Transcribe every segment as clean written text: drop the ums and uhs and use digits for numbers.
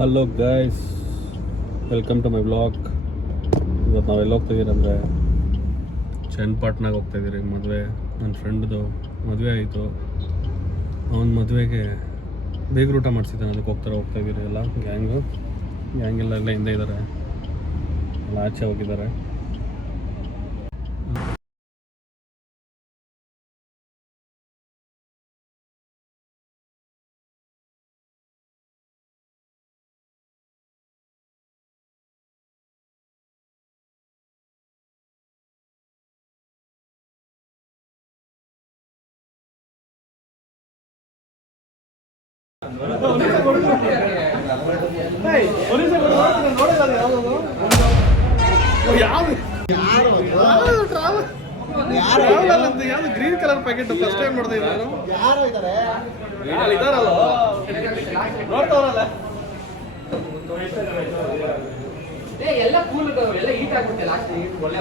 Hello guys, welcome to my vlog. ಇವತ್ತು ನಾವೆಲ್ಲ ಹೋಗ್ತಾಯಿದ್ದೀರಿ ಅಂದರೆ ಚನ್ನಪಟ್ಟಣಕ್ಕೆ ಹೋಗ್ತಾಯಿದ್ದೀರಿ. ಮದುವೆ, ನನ್ನ ಫ್ರೆಂಡ್ದು ಮದುವೆ ಆಯಿತು. ಅವನ ಮದುವೆಗೆ ಬೇಗ ಊಟ ಮಾಡಿಸಿದ್ದಾನೆ, ಅದಕ್ಕೆ ಹೋಗ್ತಾಯಿದ್ದೀರಿ ಎಲ್ಲ ಗ್ಯಾಂಗೆಲ್ಲ ಹಿಂದೆ ಇದ್ದಾರೆ, ಎಲ್ಲ ಆಚೆ ಹೋಗಿದ್ದಾರೆ. Green colour packet first time ನೋಡ್ತಾ ಇದ್ದಾರೆ. ಯಾರು ಇದ್ದಾರೆ ಇದಾರಲ್ಲ, ನೋಡ್ತಾವ್ರಲ್ಲ. ಎಲ್ಲ ಕೂಲ್ ಎಲ್ಲ ಹೀಟ್ ಆಗುತ್ತೆ. ಲಾಸ್ಟ್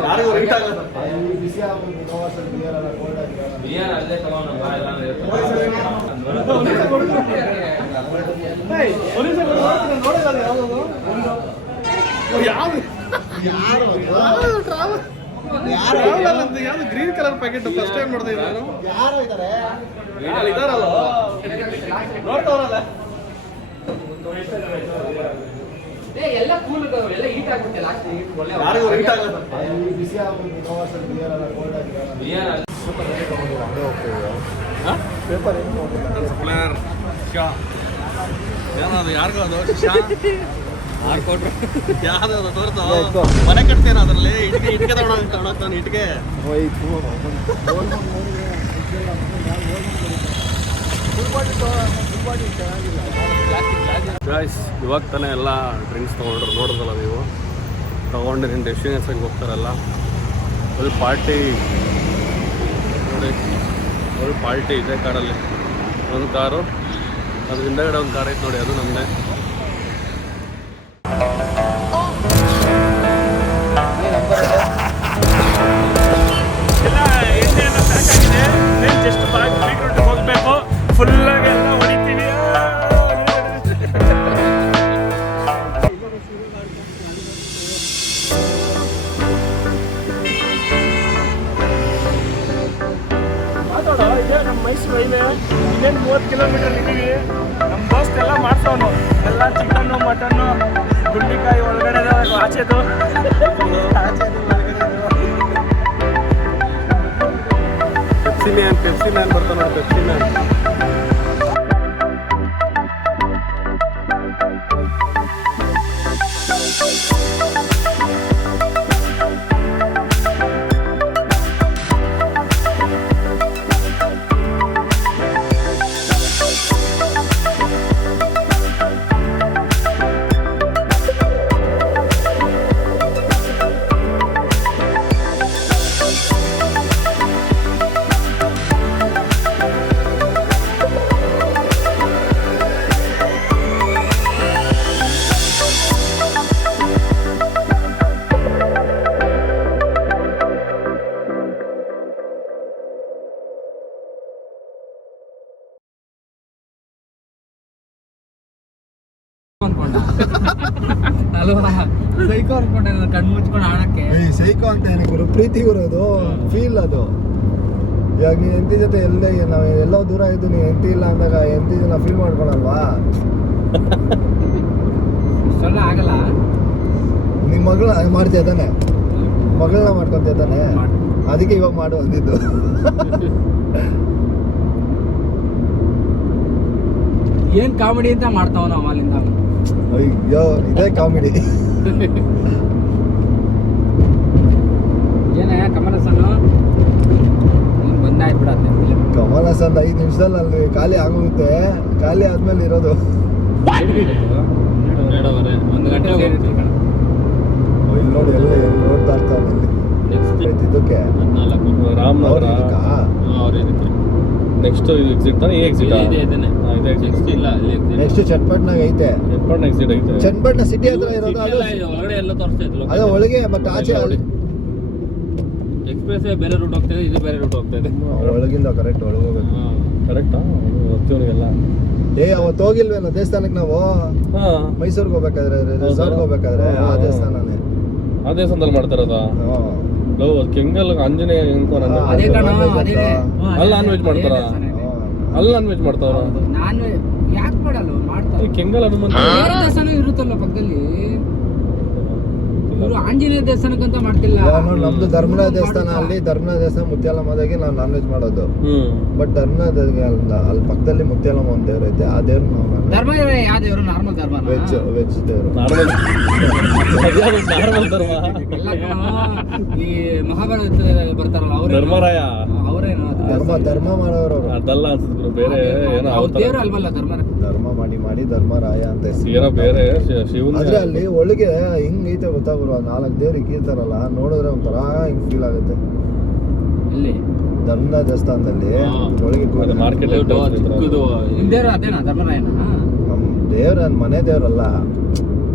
ಯಾರಿಗೂ ಹೀಟ್ ಆಗಲ್ಲ, ಬಿಸಿ ಆಗುತ್ತೆ. ಬಿಯರ್ ಅಲ್ಲ, ಕೋಲ್ಡ್ ಆಗಿ ಬಿಯರ್ ಅಲ್ಲೇ ತಗೊಂಡು ಬಾ. ಎಲ್ಲ ಯಾವ್ದು green colour packet first time ನೋಡ್ತಾ ಇದ್ದಾರೆ. ಯಾರು ಇದ್ದಾರೆ ಇದಾರಲ್ಲ, ನೋಡ್ತಾವ್ರಲ್ಲ. ಎಲ್ಲ ಕೂಲ್ ಎಲ್ಲ ಹೀಟ್ ಆಗುತ್ತೆ. ಲಾಸ್ಟ್ ಯಾರಿಗೂ ಹೀಟ್ ಆಗಲ್ಲ, ಬಿಸಿ ಆಗುತ್ತೆ. ಬಿಯರ್ ಅಲ್ಲ, ಕೋಲ್ಡ್ ಆಗಿ ಬಿಯರ್ ಪೇಪರ್ ಸಪ್ಲೈಯರ್ ಶಾ ಏನದು, ಯಾರಿಗೂ ಅದು ಶಾ ಮಾಡ್ಕೊಟ್ರು. ಯಾವ್ದು ತೋರ್ತು ಮನೆ ಕಟ್ತೇನೆ ಅದರಲ್ಲಿ ಇಟ್ಕೆ ತಗೊಂಡೋಗ್ತಾನೆ. ಇಟ್ಕೆ ಗಾಯ್ಸ್, ಇವಾಗ ತಾನೇ ಎಲ್ಲ ಡ್ರಿಂಕ್ಸ್ ತೊಗೊಂಡ್ರು, ನೋಡಿದ್ರಲ್ಲ ನೀವು. ತೊಗೊಂಡು ನಿಮ್ಮ ಡೆಸ್ಟಿನೇಷನ್ಗೆ ಹೋಗ್ತಾರಲ್ಲ, ಫುಲ್ ಪಾರ್ಟಿ ನೋಡಿ. ಫುಲ್ ಪಾರ್ಟಿ ಇದೆ ಕಾರಲ್ಲಿ. ಒಂದು ಕಾರು, ಅದ್ರ ಹಿಂದಗಡೆ ಒಂದು ಕಾರ್ ಐತೆ ನೋಡಿ, ಅದು ನಮ್ಮದೇ. ಜಸ್ಟ್ ಬೀಟ್ರೂಟ್ ಹೋಗ್ಬೇಕು, ಫುಲ್ಲಾಗಿ ಎಲ್ಲ ಹೊಡಿತೀವಿ. ಮಾತಾಡೋ, ಇದೆ ನಮ್ಮ ಮೈಸೂರು ಹೈವೇ. ಇನ್ನೇನು 30 ಕಿಲೋಮೀಟರ್ ಇದ್ದೀವಿ. ನಮ್ಮ ದೋಸ್ತ್ ಎಲ್ಲ ಮಾಡ್ಸೋನು, ಎಲ್ಲ ಚಿಕನ್ನು ಮಟನ್ನು ಗುಂಡಿಕಾಯಿ ಒಳಗಡೆ ಆಚೆದು ಪೆಪ್ಸಿ ಮ್ಯಾನ್ ಬರ್ತಾನೆ. ಪೆಪ್ಸಿ ಮ್ಯಾನ್ ಅಲ್ವಾ, ಸೈಕೋ ಅನ್ಕೊಂಡೆ ಕಣ್ಣು ಮುಚ್ಕೊಂಡು ಆಡಕ್ಕೆ. ಸೈಕೋ ಅಂತ ಏನಕ್ಕೆ ಪ್ರೀತಿ ಇರೋದು, ಫೀಲ್ ಅದು. ಇವಾಗ ನೀನು ಹೆಂಡತಿ ಜೊತೆ ನಾವು ಎಲ್ಲೋ ದೂರ ಇದ್ದು ನೀನು ಹೆಂಡತಿ ಇಲ್ಲ ಅಂದಾಗ ಹೆಂಡತಿ ನಾವು ಫೀಲ್ ಮಾಡ್ಕೊಳಲ್ವಾ? ಇಷ್ಟೆಲ್ಲ ಆಗಲ್ಲ. ನಿಮ್ಮ ಮಗಳ ಮಾಡ್ತೀಯ ತಾನೆ, ಮಗಳನ್ನ ಮಾಡ್ಕೊತೀಯ ತಾನೆ, ಅದಕ್ಕೆ ಇವಾಗ ಮಾಡು ಅಂದಿದ್ದು. ಏನ್ ಕಾಮಿಡಿ ಅಂತ ಮಾಡ್ತಾವ ನಾವು ಅಲ್ಲಿಂದ. ಅಯ್ಯೋ, ಇದೇ ಕಾಮಿಡಿ. ಏನ ಕಮಲ್ ಹಾಸನ್ ಬಂದಾಯ್ತು ಬಿಡತ್ತೆ. ಕಮಲ್ ಹಾಸನ್ 5 ನಿಮಿಷದಲ್ಲಿ ಅಲ್ಲಿ ಖಾಲಿ ಆಗೋಗುತ್ತೆ. ಖಾಲಿ ಆದ್ಮೇಲೆ ಇರೋದು 1 ಗಂಟೆ ಇಲ್ಲಿ ನೋಡಿ, ಎಲ್ಲ ನೋಡ್ತಾ ಇರ್ತಾವೆ. ಇದಕ್ಕೆ ರಾಮನಗರ ನೆಕ್ಸ್ಟ್ ಎಕ್ಸಿಟ್ ತಾನೆ. ಈ ಎಕ್ಸಿಟ್ ನೆಕ್ಸ್ಟ್ ಚನ್ನಪಟ್ಟಣಾಗ ಐತೆ. ಚನ್ನಪಟ್ಟಣ ಎಕ್ಸಿಟ್ ಐತೆ. ಚನ್ನಪಟ್ಟಣ ಸಿಟಿ ಹತ್ರ ಇರೋದು ಅದು. ಒಳಗಡೆ ಎಲ್ಲ ತೋರಿಸ್ತಾ ಇದ್ಲು. ಅದು ಒಳಗೆ, ಮತ್ತೆ ಆಚೆ ಎಕ್ಸ್ಪ್ರೆಸ್ ಬೇರೆ ರೂಟ್ ಹೋಗ್ತಾ ಇದೆ, ಇದು ಬೇರೆ ರೂಟ್ ಹೋಗ್ತಾ ಇದೆ. ಒಳಗಿಂದ ಕರೆಕ್ಟ್ ಒಳಗೆ ಹೋಗ್ಬೇಕು. ಕರೆಕ್ಟಾ? ಗೊತ್ತಿವನಿಗೆಲ್ಲ ಅವತ್ತು ಹೋಗಿಲ್ವೇನೋ ದೇವಸ್ಥಾನಕ್ಕೆ ನಾವು ಹಾ ಮೈಸೂರಿಗೆ ಹೋಗ್ಬೇಕಾದ್ರೆ ರೆಸಾರ್ಟ್ಗೆ ಹೋಗ್ಬೇಕಾದ್ರೆ ಆ ದೇವಸ್ಥಾನನೇ. ಆ ದೇವಸ್ಥಾನದಲ್ಲಿ ಮಾಡ್ತಾರದ ಹ್ಮ್. ಲವ್ ಕೆಂಗಲ್ ಆಂಜನೇಯ ಅದೇ ಕಣ, ಅದೇ. ಅಲ್ಲಿ ನಾನ್ ವೆಜ್ ಮಾಡ್ತಾರ? ಅಲ್ಲಿ ನಾನ್ ವೆಜ್ ಮಾಡ್ತಾರ? ನಾನು ಯಾಕೆ ಮಾಡಲ್ಲ, ಮಾಡ್ತಾರೆ. ಕೆಂಗಲ್ ಹನುಮಂತ ಬೇರೆ ದೇವಸ್ಥಾನ ಇರುತ್ತಲ್ಲ ಪಕ್ಕದಲ್ಲಿ. ಇವರು ಆಂಜನೇಯ ದೇವಸ್ಥಾನಕ್ಕಂತ ಮಾಡ್ತಿಲ್ಲ. ನಮ್ದು ಧರ್ಮರಾಯ ದೇವಸ್ಥಾನ, ಅಲ್ಲಿ ಧರ್ಮರಾಯ ದೇವಸ್ಥಾನ ಮುತ್ಯಾಲಮ್ಮದಾಗೆ ನಾವು ನಾನ್ ವೆಜ್ ಮಾಡೋದು. ಬಟ್ ಧರ್ಮರಾಯ ಅಲ್ಲಿ ಪಕ್ಕದಲ್ಲಿ ಮುತ್ಯಾಲಮ್ಮ ಒಂದು ದೇವ್ರ ಐತೆ, ಆ ದೇವ್ರು ನಾವು ಧರ್ಮ ಯಾವ ದೇವರು? ನಾರ್ಮಲ್ ಧರ್ಮ. ವೆಜ್ ದೇವ್ರು. ನಾರ್ಮಲ್ ಧರ್ಮ. ಈ ಮಹಾಭಾರತ ಬರ್ತಾರಲ್ಲ ಅವ್ರು ಧರ್ಮರಾಯ ಅವರೇನು ಧರ್ಮ ಮಾಡೋರು ಅವ್ರು. ಅದಲ್ಲ ಅನ್ಸಿದ್ರು, ಬೇರೆ ಏನೋ ಅವ್ರ ದೇವ್ರು ಅಲ್ವಲ್ಲ ಧರ್ಮ. ಧರ್ಮ ಮಾಡಿ ಧರ್ಮರಾಯ ಅಂತ ಹೆಸರು. ಏನೋ ಬೇರೆ ಶಿವನ. ಆದ್ರೆ ಅಲ್ಲಿ ಒಳಗೆ ಹಿಂಗ್ ಐತೆ ಗೊತ್ತಾಗ್ರು, 4 ದೇವ್ರು ಇಕ್ಕಿರ್ತಾರಲ್ಲ, ನೋಡಿದ್ರೆ ಒಂಥರ ಹಿಂಗ್ ಫೀಲ್ ಆಗುತ್ತೆ. ಇಲ್ಲಿ ಧರ್ಮರಾಯ ದೇವಸ್ಥಾನದಲ್ಲಿ ಒಳಗೆ ಮಾರ್ಕೆಟ್ ನಿಮ್ ದೇವ್ರು ಅದೇನಾ ಧರ್ಮರಾಯನ? ನಮ್ ದೇವ್ರ ನನ್ ಮನೆ ದೇವ್ರಲ್ಲ,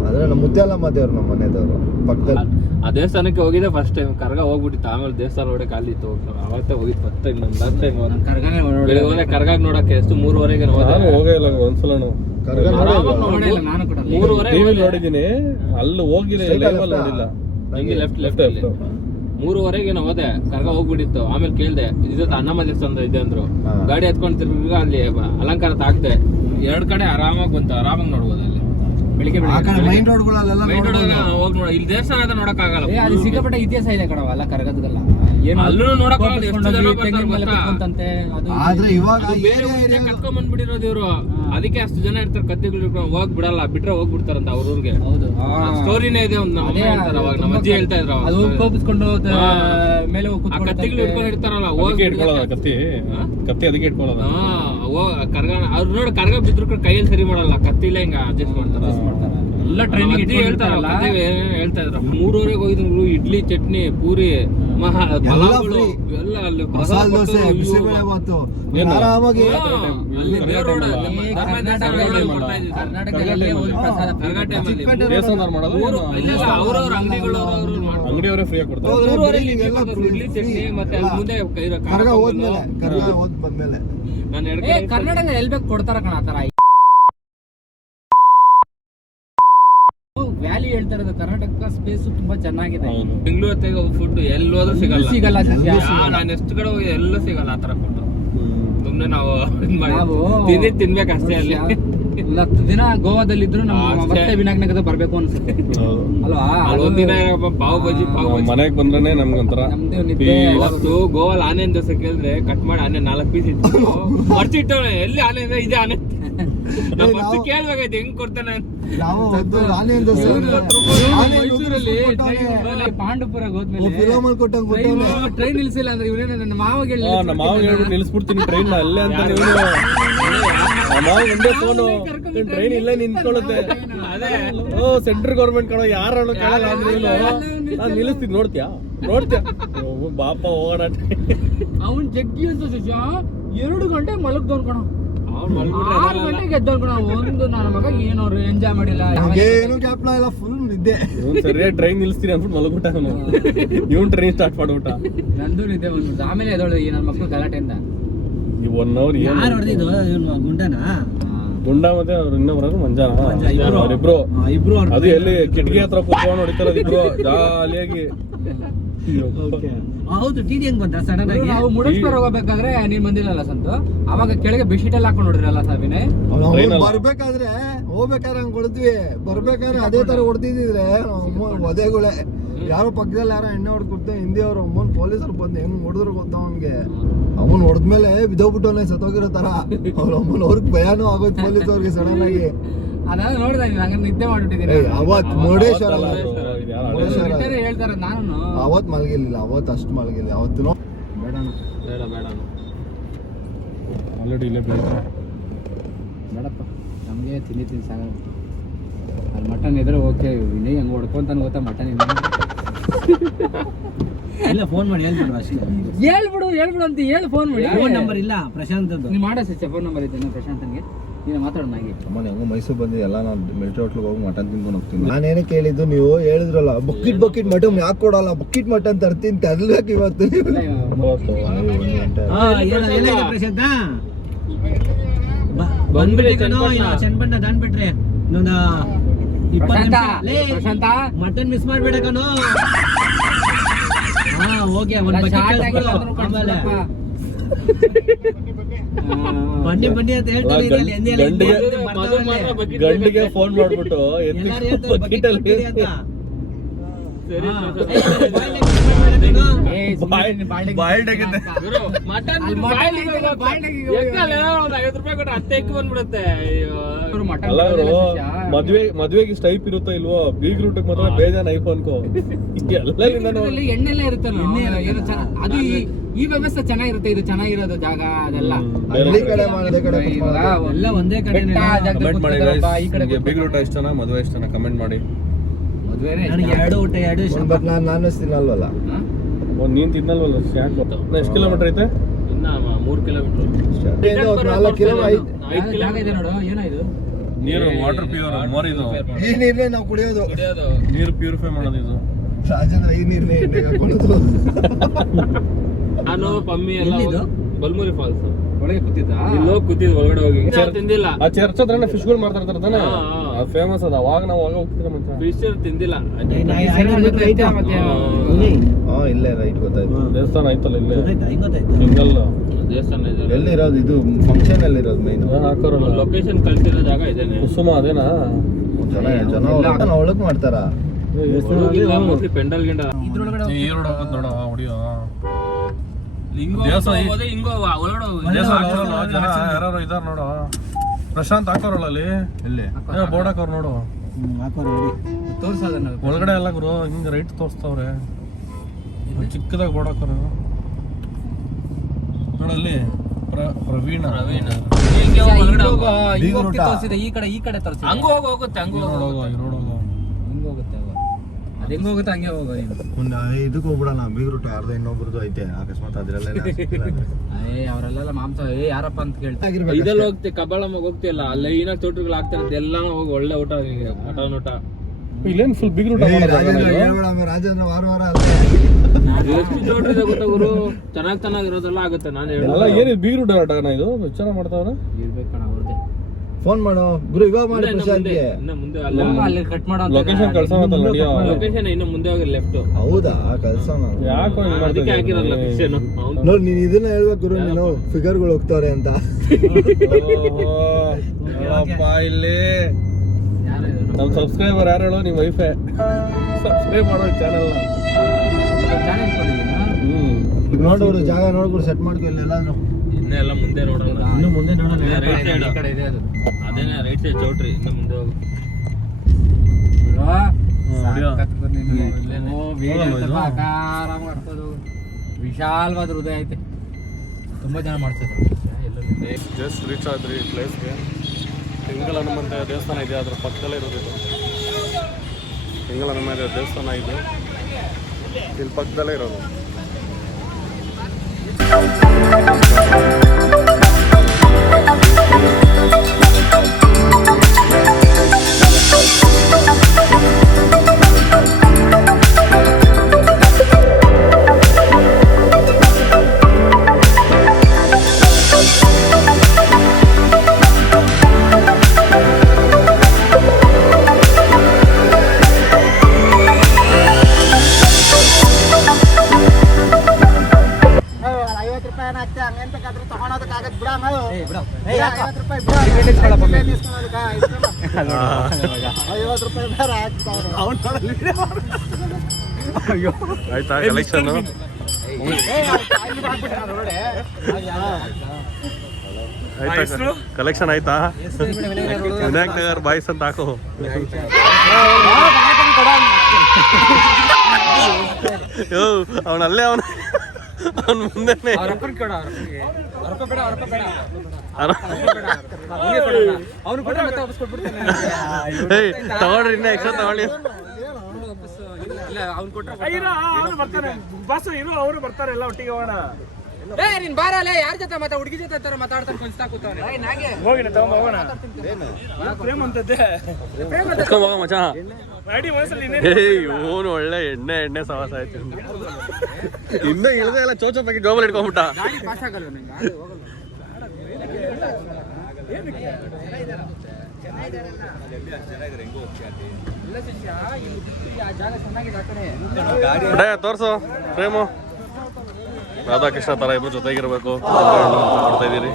ಆದ್ರೆ ನಮ್ಮ ಮುತ್ಯಾಲಮ್ಮ ದೇವ್ರು, ನಮ್ಮ ಮನೆ ದೇವ್ರು ಪಕ್ಕದಲ್ಲಿ. ಆ ದೇವಸ್ಥಾನಕ್ಕೆ ಹೋಗಿದ್ದೆ ಫಸ್ಟ್ ಟೈಮ್. ಕರ್ಗ ಹೋಗ್ಬಿಟ್ಟಿತ್ತು, ಆಮೇಲೆ ದೇವಸ್ಥಾನ ನೋಡಕ್ ಖಾಲಿ ಇತ್ತು. ಅವತ್ತೇ ಹೋಗಿದ್ದು ಫಸ್ಟ್ ಟೈಮ್. ನಮ್ ಲಾಸ್ಟ್ ಟೈಮ್ ಕರ್ಗನೆ ಬೆಳಗ್ಗೆ ಕರ್ಗಾಗ್ ನೋಡಕ್ಕೆ ಎಷ್ಟು 3:30ಗೆ ನಾನು ಹೋಗೇ ಇಲ್ಲ ಒಂದ್ಸಲನು. ಕರ್ಗ ನೋಡಿಲ್ಲ ನಾನು ಕೂಡ. 3:30 ಟಿವಿ ನೋಡಿದೀನಿ, ಅಲ್ಲಿ ಹೋಗಿಲ್ಲ, ಲೈವ್ ಅಲ್ಲಿ ನೋಡಿಲ್ಲ. ನಂಗೆ ಲೆಫ್ಟ್ 3:30ಗೆ ನಾವು ಹೋದೆ. ಕರ್ಗ ಹೋಗ್ಬಿಟ್ಟಿತ್ತು. ಆಮೇಲೆ ಕೇಳ್ದೆ ಇದು ಅಣ್ಣಮ್ಮ ದೇವಸ್ಥಾನ ಇದೆ ಅಂದ್ರು. ಗಾಡಿ ಹತ್ಕೊಂಡು ತಿರ್ಗ ಅಲ್ಲಿ ಅಲಂಕಾರ ತಾಕ್ದೆ. 2 ಕಡೆ ಆರಾಮಾಗಿ ಬಂತು, ಆರಾಮಾಗಿ ನೋಡ್ಬೋದು ಅಲ್ಲಿ. ಬೆಳಿಗ್ಗೆ ಮೈನ್ ರೋಡ್ಗಳಲ್ಲೆಲ್ಲ ಹೋಗಿ ನೋಡಿ. ಇಲ್ಲಿ ದೇವಸ್ಥಾನ ಅಂತ ನೋಡಕ್ ಆಗಲ್ಲ. ಅಲ್ಲಿ ಸಿಕ್ಕಾಪಟ್ಟೆ ಇತಿಹಾಸ ಇದೆ ಕಣವ ಅಲ್ಲ ಕರ್ಗದಲ್ಲ. ಏನು ಅಲ್ಲೂ ನೋಡಕ್ ಆಗಲ್ಲ, ಎಷ್ಟು ಜನ ಬರ್ತಾರೆ ಗೊತ್ತಾ? ಆದ್ರೆ ಇವಾಗ ಕತ್ಕೊಂಡ್ ಬಂದ್ಬಿಟ್ಟಿರೋದು ಇವ್ರು. ಅದಕ್ಕೆ ಅಷ್ಟು ಜನ ಇರ್ತಾರೆ, ಕತ್ತಿಗಳು ಹೋಗ್ ಬಿಡಲ್ಲ, ಬಿಟ್ರೆ ಹೋಗ್ಬಿಡ್ತಾರಂತ ಅವ್ರ ಊರಿಗೆ. ಹೌದು, ಸ್ಟೋರಿನೇ ಇದೆ ಒಂದು. ನಮ್ಮ ಅಮ್ಮ ಹೇಳ್ತಾರೆ, ಅವಾಗ ನಮ್ಮ ಅಜ್ಜಿ ಹೇಳ್ತಾ ಇದ್ರು. ಅದು ಕೋಪಿಸ್ಕೊಂಡು ಮೇಲೆ ಆ ಕತ್ತಿಗಳು ಇಟ್ಕೊಂಡು ಇರ್ತಾರಲ್ಲ, ಅದಕ್ಕೆ ಇಟ್ಕೊಳ್ಳೋದ ಕತ್ತಿ ಅದಕ್ಕೆ ಇಟ್ಕೊಳ್ಳೋದ. ಕರ್ಗ ಅವ್ರು ನೋಡಿ, ಕರ್ಗ ಬಿದ್ರು ಕೈಯಲ್ಲಿ ಸರಿ ಮಾಡಲ್ಲ, ಕತ್ತಿಲ್ಲ ಹಿಂಗ ಅಡ್ಜಸ್ಟ್ ಮಾಡ್ತಾರೆ. ಎಲ್ಲ ಟ್ರೈನಿಂಗ್ ಹೇಳ್ತಾರಲ್ಲ, ಹೇಳ್ತಾ ಇದ್ರ 3:30ಗೆ ಹೋಗಿದ್ರು. ಇಡ್ಲಿ, ಚಟ್ನಿ, ಪೂರಿ, ಪಲಾವ್ಗಳು ಎಲ್ಲ ಅಲ್ಲಿ ಮಸಾಲೆ ದೋಸೆ, ಬಿಸಿಬೇಳೆ ಬಾತು ಆರಾಮಾಗಿ. ಅಲ್ಲಿ ಕರ್ನಾಟಕದಲ್ಲಿ ದೇವಸ್ಥಾನದವ್ರು ಮಾಡೋದು, ಅವ್ರವ್ರ ಅಂಗಡಿಗಳು ಅಂಗಡಿಯವರೇ ಫ್ರೀ ಆಗಿ ಕೊಡ್ತಾರೆ. ಇಡ್ಲಿ, ಚಟ್ನಿ ಮತ್ತೆ ಅಲ್ಲಿ ಮುಂದೆ ಕರ್ಗ ಹೋದ್ಮೇಲೆ ಹೋದ್ ಬಂದ್ಮೇಲೆ ನಾನು ಕರ್ನಾಟಕ ಎಲ್ ಬೇಕು ಕೊಡ್ತಾರ ಕಣ ಆತರ. ವ್ಯಾಲಿ ಹೇಳ್ತಾ ಇರೋದು ಕರ್ನಾಟಕ ಸ್ಪೇಸ್ ತುಂಬಾ ಚೆನ್ನಾಗಿದೆ. ಬೆಂಗಳೂರು ಫುಡ್ ಎಲ್ಲೋದ್ರೂ ಸಿಗಲ್ಲ. ನಾನು ಎಷ್ಟು ಕಡೆ ಹೋಗಿ ಎಲ್ಲೂ ಸಿಗಲ್ಲ ಆತರ ಫುಡ್. ಸುಮ್ನೆ ನಾವು ನಾವು ತಿನ್ಬೇಕು ಅಷ್ಟೇ. ಅಲ್ಲಿ 10 ದಿನ ಗೋವಾದಲ್ಲಿದ್ರು ನಮ್ಮ ಮತ್ತೆ ವಿನಾಯಕನಗರ ಬರ್ಬೇಕು ಅನ್ಸುತ್ತೆ ಅಲ್ವಾ? ಒಂದಿನ ಪಾವ್ ಬಜ್ಜಿ ಮನೆಗೆ ಬಂದ್ರೆ ನಮ್ಗೊಂಥರ ನಮ್ದು ನಿದ್ದೆ. ಇವತ್ತು ಗೋವಾಲ್ ಆನೆ ದೋಸೆ ಕೇಳಿದ್ರೆ ಕಟ್ ಮಾಡಿ ಆನೆ 4 ಪೀಸ್ ಇತ್ತು. ಮರ್ಚಿಟ್ಟವನೆ ಎಲ್ಲಿ ಆನೆ ಇದೆ, ಇದೆ ಆನೆ. ನಾವು ಫಸ್ಟ್ ಕೇಳ್ಬೇಕಾಯ್ತು ಹೆಂಗ್ ಕೊಡ್ತಾನೆ. ಮೈಸೂರಲ್ಲಿ ಪಾಂಡವಪುರ ಹೋದ್ಮೇಲೆ ಟ್ರೈನ್ ನಿಲ್ಸಿಲ್ಲ ಅಂದ್ರೆ ಇವನೇನ ನನ್ನ ಮಾವಾಗ ನಮ್ಮ ಮಾವ ಹೇಳ್ಬಿಟ್ಟು ನಿಲ್ಸ್ಬಿಡ್ತೀನಿ ಟ್ರೈನ್ ಅಲ್ಲೇ ಅಂತ. ಮಾವ ಒಂದೇ ಫೋನು, ಟ್ರೈನ್ ಇಲ್ಲೇ ನಿಂತ್ಕೊಳ್ಳುತ್ತೆ. ಓ ಸೆಂಟ್ರಲ್ ಗೌರ್ಮೆಂಟ್ ಕಡೆ ಯಾರು ಕೇಳಲ್ಲ ಅಂದ್ರೆ ಇವನು ನಾನು ನಿಲ್ಲಿಸ್ತೀನಿ, ನೋಡ್ತೀಯಾ ಬಾಪ ಹೋಗೋಣ. ಅವನ್ ಜಗ್ಗಿ ಅಂತ 2 ಗಂಟೆ ಮಲಗ್ದವ್ನು ಕಣ, 6 ಗಂಟೆಗೆ ಎದ್ದವ್ನು ಕಣ. ಒಂದು ನನ್ನ ಮಗ ಏನವ್ರು ಎಂಜಾಯ್ ಮಾಡಿಲ್ಲ, ಏನು ಕ್ಯಾಪ್ಲ ಇಲ್ಲ, ಫುಲ್ ನಿದ್ದೆ. ಇವ್ನು ಸರಿಯಾಗಿ ಟ್ರೈನ್ ನಿಲ್ಲಿಸ್ತೀನಿ ಅಂದ್ಬಿಟ್ಟು ಮಲಗ್ಬಿಟ್ಟ ಅವನು. ಇವ್ನು ಟ್ರೈನ್ ಸ್ಟಾರ್ಟ್ ಮಾಡ್ಬಿಟ್ಟ. ನಂದು ನಿದ್ದೆ ಬಂದ್ಬಿಟ್ಟು ಆಮೇಲೆ ಎದೋಳು ಈ ನನ್ನ ಮಕ್ಕಳು ಗಲಾಟೆಯಿಂದ. ಈ 1 ಅವರ್ ಗುಂಡ ಮತ್ತೆ ಅವ್ರು ಇನ್ನೊಬ್ರು ಮಂಜಾನ, ಅವರಿಬ್ರು ಅದು ಎಲ್ಲಿ ಕಿಟಕಿ ಹತ್ರ ಕುತ್ಕೊಂಡು ಹೊಡಿತಾರ ಇಬ್ರು ಜಾಲಿಯಾಗಿ. ಹೌದು, ಟಿಟಿ ಹೆಂಗ್ ಬಂತ ಸಡನ್ ಆಗಿ? ನಾವು ಮುರುಡೇಶ್ವರ ಹೋಗ್ಬೇಕಾದ್ರೆ ನೀನ್ ಬಂದಿಲ್ಲಲ್ಲ ಸಂತು, ಅವಾಗ ಕೆಳಗೆ ಬೆಡ್ಶೀಟ್ ಎಲ್ಲ ಹಾಕೊಂಡು ನೋಡಿರಲ್ಲ ಸಾಬಿನೇ. ಬರ್ಬೇಕಾದ್ರೆ ಹೋಗ್ಬೇಕಾದ್ರೆ ಹಂಗ್ ಹೊಡೆದ್ವಿ, ಬರ್ಬೇಕಾದ್ರೆ ಅದೇ ತರ ಹೊಡೆದಿದ್ರೆ ಒದೆಗಳೇ. ಯಾರೋ ಪಕ್ಕದಲ್ಲಿ ಯಾರೋ ಎಣ್ಣೆ ಹೊಡ್ಕೊಡ್ತಾ ಹಿಂದಿ ಅವ್ರ ಅಮ್ಮನ್ ಪೊಲೀಸರು ಬಂದು ಹೆಂಗ್ ಹೊಡೆದ್ರು ಗೊತ್ತ ಅವನ್ಗೆ. ಅವನ್ ಹೊಡೆದ್ಮೇಲೆ ಬಿದ್ದೋಗ್ಬಿಟ್ಟವನೇ ಸತ್ತೋಗಿರೋ ತರ. ಅವ್ರ ಅಮ್ಮನ್ ಅವ್ರಿಗೆ ಭಯಾನೂ ಆಗೋಯ್ತು ಪೊಲೀಸ್ ಅವ್ರಿಗೆ ಸಡನ್ ಆಗಿ. ಅದನ್ನ ನೋಡ್ದೆ ಹಂಗ ನಿದ್ದೆ ಮಾಡ್ಬಿಟ್ಟಿದ್ದೀನಿ ಅವತ್ ಮುರುಡೇಶ್ವರ ಹೇಳ್ತಾರೆ. ನಾನು ಅವತ್ ಮಲಗಿಲ್ಲ, ಅವತ್ ಅಷ್ಟು ಮಲಗಿಲ್ಲ. ಅವತ್ತು ಬೇಡ ಬೇಡ ಆಲ್ರೆಡಿ ಇಲ್ಲೇ ಬೇಡ ಬೇಡಪ್ಪ, ನಮಗೆ ತಿಂಡಿ ಸಾಗ. ಅಲ್ಲಿ ಮಟನ್ ಇದ್ರೆ ಓಕೆ, ವಿನಯ್ ಹಂಗೆ ಹೊಡ್ಕೊಂತಾನೆ ಗೊತ್ತಾ ಮಟನ್ ಇಲ್ಲ. ಫೋನ್ ಮಾಡಿ ಹೇಳ್ಬಿಡು ಅಷ್ಟೇ. ಹೇಳ್ಬಿಡು ಅಂತ ಹೇಳಿ ಫೋನ್ ಮಾಡಿ. ಫೋನ್ ನಂಬರ್ ಇಲ್ಲ ಪ್ರಶಾಂತ್ ಅಂತ. ನೀವು ಮಾಡೋ ಸಚ್ಚ ಫೋನ್ ನಂಬರ್ ಇದೆ ಪ್ರಶಾಂತನ್ಗೆ, ನೀನು ಮಾತಾಡೋಣ ಹಾಗೆ. ಅಮ್ಮನ ಹೆಂಗೋ ಮೈಸೂರು ಬಂದಿದೆ ಎಲ್ಲ, ನಾನು ಮಿಲ್ಟ್ರಿ ಹೋಟ್ಲಿಗೆ ಹೋಗಿ ಮಟನ್ ತಿನ್ಕೊಂಡು ಹೋಗ್ತೀನಿ. ನಾನೇನೇ ಕೇಳಿದ್ದು, ನೀವು ಹೇಳಿದ್ರಲ್ಲ ಬಕೆಟ್ ಮಟನ್ ಯಾಕೆ ಕೊಡಲ್ಲ, ಬಕೆಟ್ ಮಟನ್ ತರ್ತೀನಿ ತರ್ಬೇಕು ಇವತ್ತು. ಪ್ರಶಾಂತ ಬಂದ್ಬಿಡಿ ಚನ್ನಪಟ್ಟಣ ದಾನ್ಬಿಟ್ರೆ ಇನ್ನೊಂದು 20 ಪ್ರಶಾಂತ, ನಿಮಿಷ. ಲೇ, ಪ್ರಶಾಂತ. ಮಟನ್ ಮಿಸ್ ಮಾಡ್ಬೇಡ ಕಣೋ. ಹಾ ಹೋಗಿ ಒಂದ್ ಬಕೆಟ್ ಶಾರ್ಟ್ ಆಗಿ ಕಳ್ಸ್ಬಿಡು. ಬಂದ್ರು ಆಮೇಲೆ ಬನ್ನಿ ಬನ್ನಿ ಅಂತ ಹೇಳ್ತಾರೆ ಇದ್ರಲ್ಲಿ. ಎಂದೇ ಇಲ್ಲ, ಗಂಡಿಗೆ- ಹಿಂದೆ ಬರ್ತಾವಲ್ಲೇ. ಗಂಡಿಗೆ ಫೋನ್ ಮಾಡ್ಬಿಟ್ಟು ಎಲ್ಲಾರು ಹೇಳ್ತಾರೆ ಬಕೆಟ್ ಬಕೆಟಲ್ಲಿ ಬಿಡಿ ಅಂತ. ಸರಿ ಹಾ. ಪ್ರಶಾಂತ್. ಏ, ಬಾಯ್ಲೆ miss ಮಾಡ್ಬೇಡ ಕಣೋ. ಏ, ಸುಮ್ನೆ ಬಾಲ್ಡೆಗೆ ಬಾಲ್ಡೆಗೆ ಗುರು ಮಟನ್ ಅಲ್ಲಿ ಮಟನ್ ಇದೆ, ಬಾಲ್ಡೆಗೆ ಇವಾಗ. ಒಂದು 50 ರೂಪಾಯಿ ಕೊಟ್ಟು ಹತ್ತೆ ಎಕ್ಕಿ ಬಂದ್ಬಿಡುತ್ತೆ ಅಯ್ಯೋ ಇವ್ರು ಮಟನ್ ಅಲ್ಲ ಕೊಡೋದಿಲ್ಲ ಗುರು, ಶಿಷ್ಯ. ಮದ್ವೆಗೆ ಇಷ್ಟ ಟೈಪ್ ಇರುತ್ತೋ ಇಲ್ವೋ, ಬೀಗ್ ರೂಟಕ್ಕೆ ಮಾತ್ರ ಬೇಜಾನ್ ಐಫ್ ಅನ್ಕೋ. ಎಲ್ಲರಿಂದ ಇದ್ರಲ್ಲಿ ಎಣ್ಣೆಲ್ಲ ಇರುತ್ತಲ್ಲ, ಏನು ಅದು ಈ ವ್ಯವಸ್ಥೆ ಚೆನ್ನಾಗಿರುತ್ತೆ, ಇದು ಚೆನ್ನಾಗಿರೋದು ಜಾಗ ಅದೆಲ್ಲ. ಹಳ್ಳಿ ಕಡೆ ಮಾಡಿದ ಕಡೆ ಇವಾಗ ಎಲ್ಲ ಒಂದೇ ಕಡೆ ಬೆಟ್ಟ ಜಾಗದಲ್ಲಿ ಕಮೆಂಟ್ ಮಾಡಿ ಕೂತ್ಕೊಳ್ಳೋದಪ್ಪ, ಈ ಕಡೆ ಬೀಗ್ ರೂಟ ಇಷ್ಟನಾ ಮದುವೆ ಇಷ್ಟನಾ ಕಮೆಂಟ್ ಮಾಡಿ. ಮದ್ವೆನೇ ಇಷ್ಟ. ನನಗೆ ಎರಡು ಊಟ ಎರಡು ಇಷ್ಟ. ಬಟ್ ನಾನು ತಿನ್ನಲ್ವಲ್ಲ. ಹಾ? ನೀನ್ ತಿನ್ನಲ್ವಲ್ಲ ಯಾಕೆ? ಎಷ್ಟು ಕಿಲೋಮೀಟರ್ ಐತೆ? ಇನ್ನ 3 ಕಿಲೋಮೀಟರ್ 4 ಕಿಲೋಮೀಟರ್ 5 ಜಾಗ ಇದೆ ನೋಡು, ಏನೋ ಇದು ನೀರು ವಾಟರ್ ಪ್ಯೂರ್ ಮೋರ್ ಇದು. ಈ ನೀರ್ನೇ ನಾವು ಕುಡಿಯೋದು. ಕುಡಿಯೋದು. ನೀರು ಪ್ಯೂರಿಫೈ ಮಾಡೋದು ಇದು. ರಾಜೇಂದ್ರ ಈ ನೀರ್ನೇ ಎಣ್ಣೆಗೆ ಹಾಕೊಳ್ಳೋದು. ನಾನು ಪಮ್ಮಿ ಎಲ್ಲ ಎಲ್ಲಿದು? ಬಲ್ಮುರಿ ಫಾಲ್ಸ್ ಒಳಗೆ ಕೂತಿದ್ದ. ಇಲ್ಲಿ ಹೋಗಿ ಕೂತಿದ್ ಒಳಗಡೆ ಹೋಗಿ ನಾವು ತಿಂದಿಲ್ಲ ಆ ಚರ್ಚ್ ಹತ್ರನೇ ಫಿಶ್ಗಳು ಮಾಡ್ತಾ ಇರ್ತಾರೆ ತಾನೆ, ಹಾ, ಹಾ. ಅದು ಫೇಮಸ್ ಅದ. ಅವಾಗ ನಾವು ಅವಾಗ ಹೋಗ್ತಿದ್ರೆ ಮುಂಚೆ ಫಿಶ್ ತಿಂದಿಲ್ಲ ಐತೆ ಮತ್ತೆ ಇಲ್ಲೇ ರೈಟ್ ಗೊತ್ತಾಯ್ತು. ದೇವಸ್ಥಾನ ಐತಲ್ಲ ಇಲ್ಲೇ ಗೊತ್ತಾಯ್ತು. ಸಿಂಗಲ್ ದೇವಸ್ಥಾನ ಇದೆ. ಎಲ್ಲಿರೋದು ಇದು ಫಂಕ್ಷನ್ ಎಲ್ಲಿರೋದು ಮೈನ್? ಹಾಕೋರಲ್ಲ ಲೊಕೇಶನ್ ಕಳ್ಸಿರೋ ಜಾಗ ಇದೇನೆ. ಕುಸುಮ ಅದೇನಾ? ಜನ ಒಳಗ್ ಮಾಡ್ತಾರ. ಮೋಸ್ಟ್ಲಿ ಪೆಂಡಲ್ ಗಿಂಡ ಇದ್ರೊಳಗಡೆ ಈ ರೋಡ್ ಹೋಗೋದು ನೋಡ ಹೊಡಿಯೋ ಹಿಂಗೋ ದೇವಸ್ಥಾನ ಹೋಗೋದೇ ಹಿಂಗೋ ಒಳಗಡೆ ಹೋಗೋದು. ಜನ ಯಾರು ಇದಾರ ನೋಡು. ಪ್ರಶಾಂತ್ ಹಾಕೋರಲ್ಲ ಅಲ್ಲಿ, ಎಲ್ಲಿ? ಬೋರ್ಡ್ ಹಾಕೋರ್ ನೋಡು. ತೋರ್ಸೋದನ್ನ ಒಳಗಡೆ ಎಲ್ಲ ಗುರು ಹಿಂಗ್ ರೈಟ್ ತೋರಿಸ್ತವ್ರೆ, ಚಿಕ್ಕದಾಗ ಬೋರ್ಡ್ ಹಾಕೋರು ನೋಡಲ್ಲಿ. ಪ್ರವೀಣ ಪ್ರವೀಣ್. ಹಿಂಗೆ ಹೋಗ್ ಒಳಗಡೆ ಹೋಗು. ಬೀಗ ರೂಟ. ತೋರಿಸಿದೆ, ಈ ಕಡೆ ತೋರಿಸಿದೆ. ಹಂಗ ಹೋಗುತ್ತೆ ಹಂಗ ಈ ರೋಡ್ ಹೋಗೋ, ಈ ರೋಡ್ ಹೋಗೋ. ಹಿಂಗ್ ಹೋಗುತ್ತೆ ಅವಾಗ. ಅದ್ ಹೆಂಗ್ ಹೋಗುತ್ತೆ ಹಂಗೆ ಹೋಗೋ ನೀನು. ಒಂದು ಇದಕ್ಕೆ ಹೋಗ್ಬಿಡೋಣ. ಬೀಗ್ ರೂಟ್ ಯಾರ್ದು ಇನ್ನೊಬ್ರದ್ದು ಐತೆ, ಅಕಸ್ಮಾತ್ ಅದ್ರಲ್ಲೆಲ್ಲ ಸಿಕ್ಕಿಲ್ಲ ಅಂದ್ರೆ. ಅವರೆಲ್ಲ ಮಾಂಸ ಯಾರಪ್ಪ ಅಂತ ಕೇಳ್ತಾರೆ. ಆಗಿರ್ಬೇಕು ಇದೆಲ್ಲ ಅಷ್ಟೇ. ಹೋಗ್ತಿ ಕಬ್ಬಾಳಮ್ಮ ಹೋಗ್ತಿಯಲ್ಲ ಅಲ್ಲಿ ಏನಾಗ ತೋಟಗಳು ಆಗ್ತಾರೆ ಎಲ್ಲ ಹೋಗಿ ಒಳ್ಳೆ ಊಟ ನಿನಗೆ ಮಟನ್ ಊಟ. ಇಲ್ಲೇನ್ ಫುಲ್ ಬಿಗ್ ರೂಟ್ ರಾಜೇಂದ್ರ ಹೇಳ್ಬೇಡ, ಆಮೇಲೆ ರಾಜೇಂದ್ರ ವಾರ ಅಲ್ಲೇ. ಎಷ್ಟು ತೋಟ ಇದೆ ಗೊತ್ತಾ ಗುರು, ಚೆನ್ನಾಗಿರೋದೆಲ್ಲ ಆಗುತ್ತೆ. ನಾನು ಎಲ್ಲ ಹೇಳಲ್ಲ ಏನಿದು ಬಿಗ್ ರೂಟ್ ಆಟನ ಇದು ವಿಚಾರ ಮಾಡ್ತಾವ್ರ. ಇರ್ಬೇಕು ಕಣ ಅವ್ರದ್ದೇ. ಫೋನ್ ಮಾಡು ಗುರು, ಇವಾಗ ಮಾಡಿ ಪ್ರಶಾಂತ್ಗೆ. ಇನ್ನ ಮುಂದೆ ಅಲ್ಲಿ ಕಟ್ ಮಾಡೋ ಲೊಕೇಶನ್ ಕಳ್ಸೋಣ ನಡಿಯೋ. ಲೊಕೇಶನ್ ಇನ್ನು ಮುಂದೆ ಹೋಗಿ ಲೆಫ್ಟ್. ಹೌದಾ, ಕಳ್ಸೋಣ. ಯಾಕೋ ಹಿಂಗ್ ಅದಕ್ಕೆ ಹಾಕಿರಲ್ಲ ಮಾಡ್ತಾ ಲೊಕೇಶನ್. ನೋಡ್ ನೀನ್ ಇದನ್ನ ಹೇಳ್ಬೇಕು ಗುರು, ನೀನು ಫಿಗರ್ಗಳು ಹೋಗ್ತಾವ್ರೆ ಅಂತ. ಇಲ್ಲಿ ಯಾರು ಇದು? ನಮ್ ಸಬ್ಸ್ಕ್ರೈಬರ್ ಯಾರು ಹೇಳೋ? ನಿಮ್ ವೈಫೈ ಸಬ್ಸ್ಕ್ರೈಬ್ ಮಾಡೋ ಚಾನೆಲ್. ಚಾನೆಲ್ ಇಟ್ಕೊಂಡಿದ್ದೀನಾ? ಈಗ ನೋಡೋರು ಜಾಗ ನೋಡ್ಬಿಟ್ಟು ಸೆಟ್ ಮಾಡ್ಕೊ ಇಲ್ಲಿ ಎಲ್ಲಾದ್ರು. ಇನ್ನೆಲ್ಲ ಮುಂದೆ ನೋಡೋಣ. ಇನ್ನು ಮುಂದೆ ನೋಡೋಣ. ರೈಟ್ ಸೈಡ್ ಈ ಕಡೆ ಇದೆ ಅದು. ಅದೇನೆ ರೈಟ್ ಸೈಡ್ ಚೌಟ್ರಿ. ಇನ್ನು ಮುಂದೆ ಹೋಗಿ ಸಾಕತ್ತು ನಿನ್ಗೆ. ಇಲ್ಲೇನೆ. ಓ, ಬೇಗ ಹೋಗಲ್ವಾ ಸ್ವಲ್ಪ ಇದು? ಆಕಾರ ಮಾಡ್ತದು. ವಿಶಾಲವಾದ ಹೃದಯ ಐತೆ. ತುಂಬಾ ಜನ ಮಾಡ್ತಾರೆ. ಜಸ್ಟ್ ರೀಚ್ ಆದ್ರಿ ಪ್ಲೇಸ್ಗೆ. ತಿಂಗಳ ಹನುಮಂತ ದೇವಸ್ಥಾನ ಇದೆ, ಅದ್ರ ಪಕ್ಕದಲ್ಲೇ ಇರೋದು ಇದು. ತಿಂಗಳ ಹನುಮಂತ ದೇವಸ್ಥಾನ ಇದು ಇಲ್ಲಿ ಪಕ್ಕದಲ್ಲೇ ಇರೋದು. ಆಯ್ತಾ ಕಲೆಕ್ಷನ್? ಆಯ್ತಾ ಕಲೆಕ್ಷನ್ ಆಯ್ತಾ? ವಿನಾಯಕ್ ನಗರ್ ಬಾಯ್ಸ್ ಅಂತ ಹಾಕೋ. ಅವನಲ್ಲೇ ಅವನ ಮುಂದೆನೆ ತಗೊಳ್ರಿ, ಇನ್ನ ಎಕ್ಸ್ಟ್ರಾ ತಗೊಳ್ಳಿ. ನೀನ್ ಬಾರಲ್ಲ, ಯಾರ ಜೊತೆ ಹುಡುಗಿ ಜೊತೆ ಮಾತಾಡ್ತಾರೆ ಕನ್ಸ್ತಾ ಕೂತವ್ರೆ. ಹೋಗ ಮಚ. ಇವನು ಒಳ್ಳೆ ಎಣ್ಣೆ ಸವಾಸ ಆಯ್ತು. ಇನ್ನ ಇಳ್ದೆ ಎಲ್ಲ ಚೋಚ ಪ್ಯಾಕೆಟ್ ಗೋಬಲ್ ಇಟ್ಕೊಂಡ್ಬಿಟ್ಟ. ಗಾಡಿ ಪಾಸ್ ಆಗಲ್ವ ನಿಂಗೆ? ಗಾಡಿ ಹೋಗಲ್ವ? ಇಲ್ಲ ಶಿಷ್ಯ, ಇಲ್ಲಿ ಬಿಟ್ಟು ಆ ಜಾಗ ಚೆನ್ನಾಗಿದೆ ಆ ಕಡೆ. ಬಟ್ಟೆ ತೋರ್ಸು ಪ್ರೇಮು. ರಾಧಾಕೃಷ್ಣ ತರ ಇಬ್ರು ಜೊತೆಗಿರ್ಬೇಕು ಕೊಡ್ತಾ ಇದೀರಿ.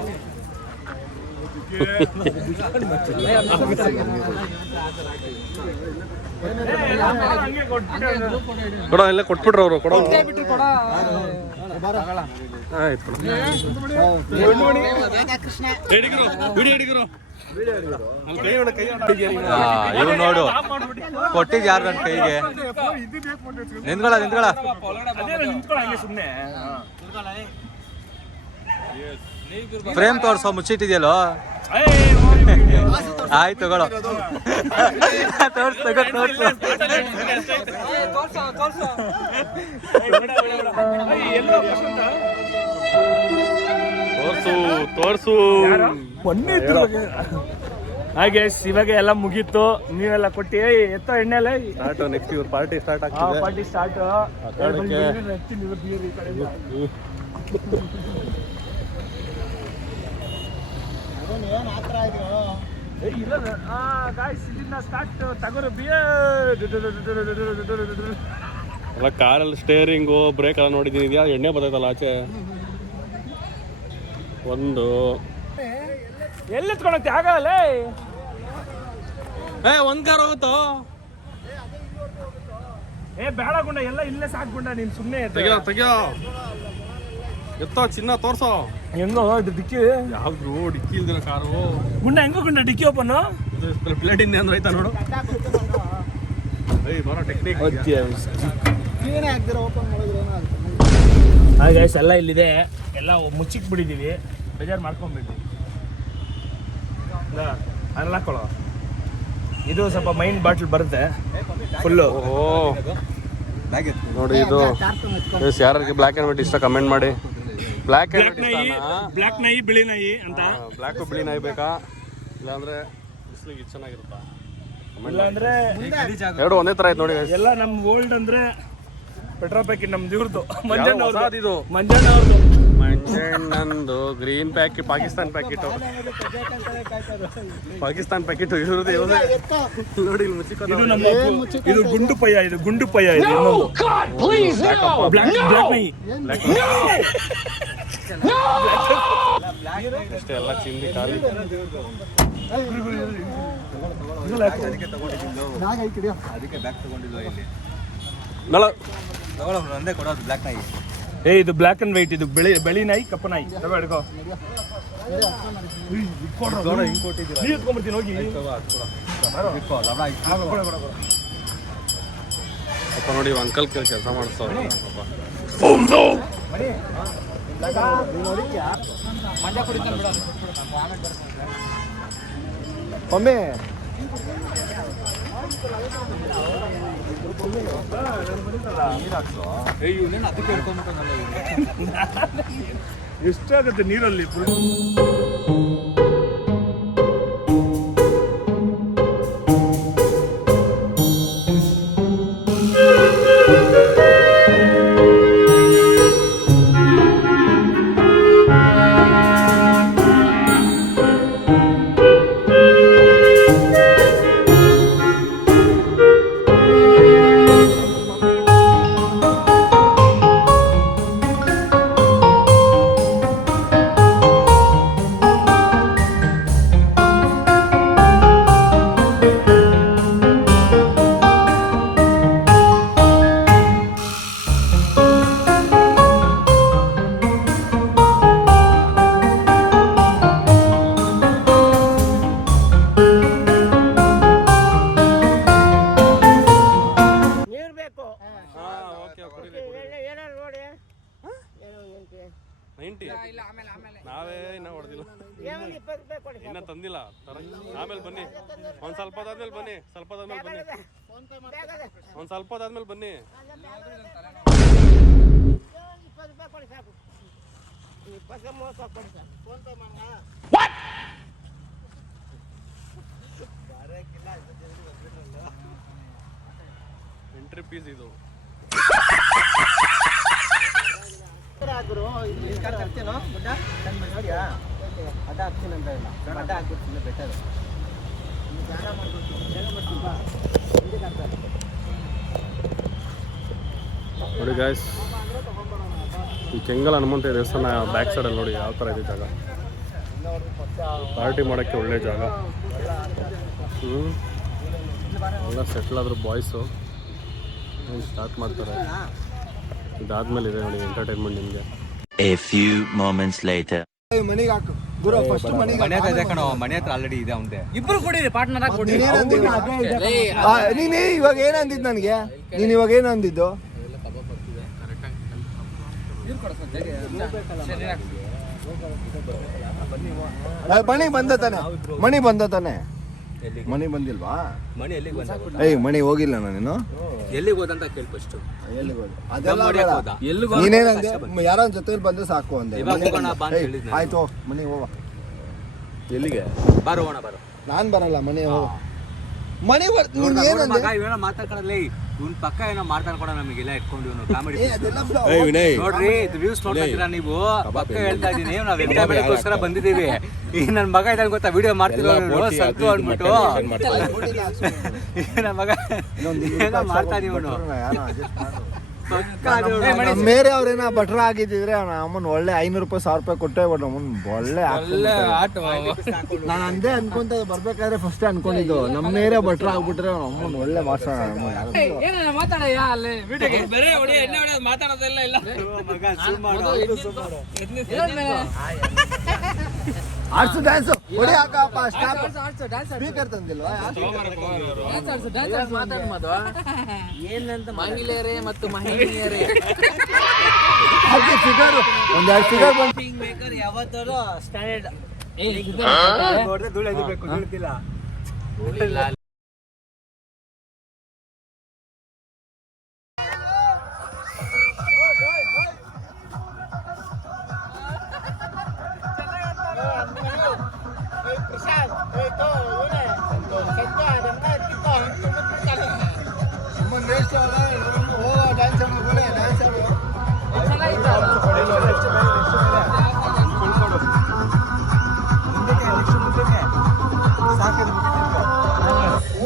ಕೊಡ ಎಲ್ಲ ಕೊಟ್ಬಿಟ್ರು ಅವರು ಕೊಡ. ಆಯ್ತು ಇವ್ ನೋಡು ಕೊಟ್ಟಿದ್ ಯಾರು ನನ್ನ ಕೈಗೆ. ನಿಂತ್ಕೊಳ ಫ್ರೇಮ್ ತೋರ್ಸೋ ಮುಚ್ಚಿಟ್ಟಿದ್ಯಲ್ಲೋ. ಆಯ್ತು ತಗೊಳ್ಳೋ. ತೋರ್ಸು ತೋರ್ಸು. ಹಾಗೆ ಇವಾಗ ಎಲ್ಲ ಮುಗೀತು, ನೀವೆಲ್ಲ ಕೊಟ್ಟಿ ಎತ್ತ ಎಣ್ಣೆಲ್ಲ ಸ್ಟಾರ್ಟ್. ನೆಕ್ಸ್ಟ್ ಇವ್ರ ಪಾರ್ಟಿ ಸ್ಟಾರ್ಟ್ ಆಗ್ತಿದೆ. Party start. ಎಲ್ಲ ಕಾರಲ್ಲಿ ಸ್ಟೇರಿಂಗು ಬ್ರೇಕ್ ಎಲ್ಲ ನೋಡಿದ್ದೀನಿ. ಇದೆಯಾ ಎಣ್ಣೆ ಬರ್ತೈತಲ್ಲ ಆಚೆ. ಒಂದು ಎಲ್ಲಿತ್ಕೊಳತ್ತೆ ಆಗಲ್ಲ. ಒಂದ್ ಕಾರ್ ಹೋಗುತ್ತೋ. ಬೇಡ ಗುಂಡ, ಎಲ್ಲ ಇಲ್ಲೇ ಸಾಕು ಗುಂಡ, ನೀನ್ ಸುಮ್ಮನೆ ತೆಗಿಯೋ ಎತ್ತೋ ಚಿನ್ನ ತೋರ್ಸೋ. ಹೆಂಗೋ ಇದು ಡಿಕ್ಕಿ ಯಾವ್ದು ಡಿಕ್ಕಿ ಇಲ್ದಿರ ಕಾರು ಗುಂಡ, ಹೆಂಗೋ ಗುಂಡ ಡಿಕ್ಕಿ ಓಪನ್ ಪ್ಲೇಟ್ ಇಂದ ಅಂದ್ರೆ ಆಯ್ತಾ ನೋಡು. ಬರೋ ಟೆಕ್ನಿಕ್ ಹಾಗೆ ಎಲ್ಲ ಇಲ್ಲಿದೆ, ಎಲ್ಲ ಮುಚ್ಚಿಕ್ ಬಿಟ್ಟಿದೀವಿ, ಬೇಜಾರು ಮಾಡ್ಕೊಂಡ್ಬಿಟ್ಟು ಅಲ್ಲ ಹಾಕೊಳ್ಳೋ. ಇದು ಸ್ವಲ್ಪ ಮೈನ್ ಬಾಟ್ಲ್ ಬರುತ್ತೆ ಫುಲ್ಲು. ನೋಡಿ ಇದು ಯಾರಿಗೆ ಬ್ಲ್ಯಾಕ್ ಆ್ಯಂಡ್ ವೈಟ್ ಇಷ್ಟ ಕಮೆಂಟ್ ಮಾಡಿ. ಬ್ಲ್ಯಾಕ್ ಆ್ಯಂಡ್ ಬ್ಲ್ಯಾಕ್ ನಾಯಿ ಬಿಳಿ ನಾಯಿ ಅಂತ. ಬ್ಲ್ಯಾಕ್ ಬಿಳಿ ನಾಯಿ ಬೇಕಾ, ಇಲ್ಲಾಂದ್ರೆ ಬಿಸಿಲಿಗೆ ಚೆನ್ನಾಗಿರುತ್ತಾ? ಇಲ್ಲಾಂದ್ರೆ ಎರಡು ಒಂದೇ ತರ ಆಯ್ತು ನೋಡಿ. ಎಲ್ಲ ನಮ್ ಓಲ್ಡ್ ಅಂದ್ರೆ ಪೆಟ್ರೋಲ್ ಪ್ಯಾಕೆಟ್ ನಮ್ದು ಇವ್ರದ್ದು, ಮಂಜಣ್ಣವ್ರದ್ದು. ಇದು ಮಂಜಣ್ಣವ್ರದ್ದು ಮಂಜಣ್ಣಂದು green packet, Pakistan packet. Pakistan packet ಇವ್ರದ್ದು ನೋಡಿ. ಇಲ್ಲಿ ಮುಚ್ಚಿಕೊಂಡು ಇದು ನಮ್ಮ ಇದು ಗುಂಡು ಪಯ್ಯ, ಇದು ಗುಂಡು ಪಯ್ಯ. ಇದು ಬ್ಲ್ಯಾಕ್ ನಾಯಿ ಅಷ್ಟೇ ಎಲ್ಲ ಚಿಂದಿ ಖಾಲಿ. ಇದು ಬ್ಲ್ಯಾಕ್ ಅಂಡ್ ವೈಟ್. ಇದು ಬೆಳಿ ನಾಯಿ, ಕಪ್ಪ ನಾಯಿ. ಹಿಡ್ಕೋ, ನೀರು ಎತ್ಕೊಂಡ್ಬರ್ತೀನಿ ಹೋಗಿ. ಅಪ್ಪ ನೋಡಿ ಅಂಕಲ್ ಕೆಲಸ ಮಾಡಿಸ್ತಾವ್ರೆ. ಮಂಜ ಕುಡಿತಾನೆ ಬಿಡ. ಒಮ್ಮೆ ಎಷ್ಟಾಗುತ್ತೆ ನೀರಲ್ಲಿ. ನಾವೇ ಇನ್ನ ಹೊಡೆದಿಲ್ಲ, ಇನ್ನ ತಂದಿಲ್ಲ. ಆಮೇಲೆ ಬನ್ನಿ, ಒಂದ್ ಸ್ವಲ್ಪ ಆದ್ಮೇಲೆ ಬನ್ನಿ, ಸ್ವಲ್ಪ ಆದ್ಮೇಲೆ ಬನ್ನಿ, ಒಂದ್ ಸ್ವಲ್ಪ ಆದ್ಮೇಲೆ ಬನ್ನಿ. ಎಂಟ್ರಿ ಪೀಸ್ ಇದು. ಅಡ್ಡ ಹಾಕ್ತೀನಿ ಅಂತ ಇಲ್ಲ ಅಡ್ಡ ಹಾಕ್ಬಿಡ್ತೀನಿ ಬೆಟರ್ ನೋಡಿ ಗಾಯ್ಸ್, ಈ ಕೆಂಗಲ್ ಹನುಮಂತ ದೇವಸ್ಥಾನ ಬ್ಯಾಕ್ ಸೈಡಲ್ಲಿ ನೋಡಿ ಯಾವ ಥರ ಇದೆ ಜಾಗ. ಪಾರ್ಟಿ ಮಾಡೋಕ್ಕೆ ಒಳ್ಳೆ ಜಾಗ. ಎಲ್ಲ ಸೆಟ್ಲ್ ಆದರೂ ಬಾಯ್ಸು ಸ್ಟಾರ್ಟ್ ಮಾಡ್ತಾರೆ. ಇದಾದ್ಮೇಲೆ ಇದೆ ನೋಡಿ ಎಂಟರ್ಟೈನ್ಮೆಂಟ್ ನಿಮಗೆ. A few moments later. ಮನೆಗೆ ಹಾಕು ಗುರು, ಫಸ್ಟ್ ಮನೆಗೆ ಮನೆ ಹತ್ರ ಆಲ್ರೆಡಿ ಇದೆ ಅವನದೇ. ಇಬ್ರು ಕೊಡಿರಿ ಪಾರ್ಟ್ನರ್ ಆಗಿ ಕೊಡಿ. ನೀನೇ ಇವಾಗ ಏನ್ ಅಂದಿದ್ದು ನನಗೆ? ನೀನ್ ಇವಾಗ ಏನ್ ಅಂದಿದ್ದು? ಮಣಿ ಬಂದ ತಾನೆ? ಮಣಿ ಬಂದ ತಾನೆ? ಮಣಿ ಬಂದಿಲ್ವಾ? ಮನೆ ಎಲ್ಲಿಗೆ ಬಂದ? ಏಯ್ ಮಣಿ ಹೋಗಿಲ್ಲ ನಾನು. ಎಲ್ಲಿಗೆ ಹೋದಂತ ಕೇಳಿ ಫಸ್ಟ್. ಎಲ್ಲಿಗೆ ಹೋದ? ಅದೆಲ್ಲ ಬೇಡ. ನೀನೇನಂದೆ? ಯಾರ ಜೊತೆಲಿ ಬಂದ್ರೆ ಸಾಕು ಅಂದೆ. ಆಯ್ತು ಮನಿ ಹೋಗ. ಎಲ್ಲಿಗೆ? ಬಾರೋ ಹೋಗೋಣ ಬಾರೋ. ನಾನ್ ಬರಲ್ಲ, ಮನೆ ಹೋಗ. ಮನೆ ಏನೋ ಮಾತಾಡ್ಕೊಳ್ಳಲ್ಲ. ಇವ್ನ ಪಕ್ಕ ಏನೋ ಮಾತಾಡ್ಕೊಡ ನಮಗೆಲ್ಲ ಇಟ್ಕೊಂಡು ಇವನು ಕಾಮಿಡಿ. ನೋಡ್ರಿ ವ್ಯೂಸ್ ನೋಡ್ತಿದ್ದೀರಾ ನೀವು? ಪಕ್ಕ ಹೇಳ್ತಾ ಇದೀನಿ, ನಾವ್ ಎಂಟರ್ಟೈನ್ಮೆಂಟ್ಗೋಸ್ಕರ ಬಂದಿದ್ದೀವಿ. ಈಗ ನನ್ ಮಗ ಇದ್ದಾನೆ ಗೊತ್ತಾ, ವಿಡಿಯೋ ಮಾಡ್ತಿರೋ ಸತ್ತು ಅಂದ್ಬಿಟ್ಟು ನನ್ನ ಮಗ ಏನೋ ಮಾಡ್ತಾ ಇದೀವನು. ಮೇರೆ ಅವ್ರೇನ ಭಟ್ರ ಆಗಿದ್ದಿದ್ರೆ ಅಮ್ಮನ್ ಒಳ್ಳೆ 500 ರೂಪಾಯಿ 1000 ರೂಪಾಯಿ ಕೊಟ್ಟೆ ಅಮ್ಮನ್ ಒಳ್ಳೆ ನಾನು ಅಂದೇ ಅನ್ಕೊಂತ ಬರ್ಬೇಕಾದ್ರೆ ಫಸ್ಟ್ ಅನ್ಕೊಂಡಿದ್ದು ನಮ್ಮ ಮೇರೆ ಭಟ್ರ ಆಗ್ಬಿಟ್ರೆ ಅಮ್ಮನ್ ಒಳ್ಳೆ ಮಾಡ್ಸೋಣ. ಮಾತಾಡಯ್ಯ ಅಲ್ಲಿ ವಿಡಿಯೋಗೆ ಮಾತಾಡೋದೆಲ್ಲ ಇಲ್ಲ. ಆಡ್ಸು ಡ್ಯಾನ್ಸು ಹೊಡಿ ಹಾಕಪ್ಪ. ಸ್ಪೀಕರ್ ತಂದಿಲ್ವಾ? ಏನಂತ ಮಹಿಳೆಯರೇ ಮತ್ತು ಮಹಿಳೆಯರೇ ಫಿಗರ್ ಒಂದೆರಡು ಫಿಗರ್ ಬಂದು ಮೇಕರ್ ಯಾವತ್ತಾರು ಸ್ಟ್ಯಾಂಡರ್ಡ್ ನೋಡಿದ್ರೆ ಧೂಳು ಎದಿಬೇಕು, ಧೂಳ್ತಿಲ್ಲ.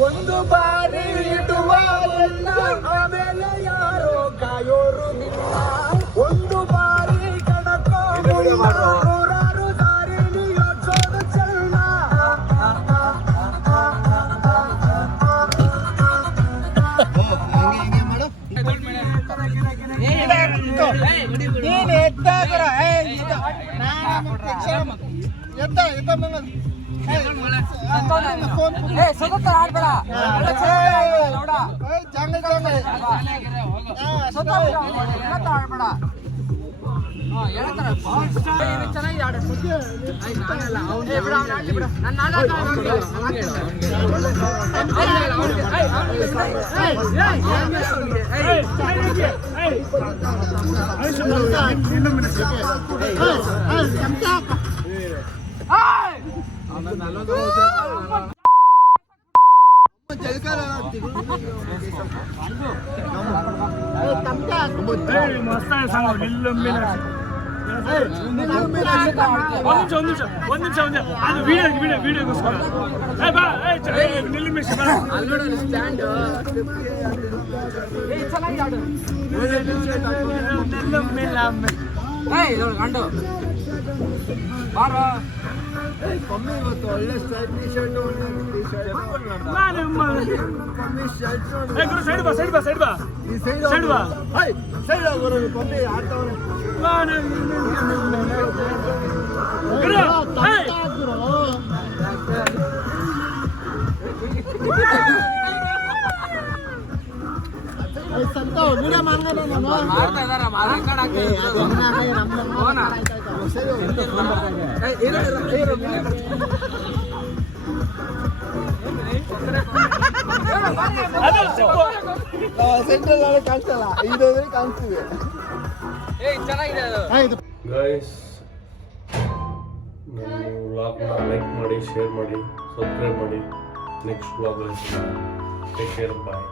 ಒಂದು ಬಾರಿ ಇಡುವ ಆಮೇಲೆ ಯಾರೋ ಕಾಯೋರು ನಿನ್ನ. ಒಂದು ಬಾರಿ ಕಡಕೋ ನೂರಾರು ದಾರಿ ಯೋಚೋದು ಚೆನ್ನ. ಕಮ್ಮಿ ಇವತ್ತು ಒಳ್ಳೆ ಸ್ಟ್ರೈಟ್ ಟಿ ಶರ್ಟ್ ಸೈಡ್ ಆಗೋರು ಕಮ್ಮಿ ಆಡ್ತಾವನೆ. ಸೆಂಟ್ರಲ್ ಕಾಣಿಸ್ತಲ್ಲ, ಇದಾದ್ರೆ ಕಾಣಿಸ್ತಿದೆ. ಗೈಸ್, ನನ್ನ ವ್ಲಾಗ್ನ ಲೈಕ್ ಮಾಡಿ, ಶೇರ್ ಮಾಡಿ, ಸಬ್ಸ್ಕ್ರೈಬ್ ಮಾಡಿ. ನೆಕ್ಸ್ಟ್ ವ್ಲಾಗಲ್ಲಿ ಟೇಕ್ ಕೇರ್, ಬಾಯ್.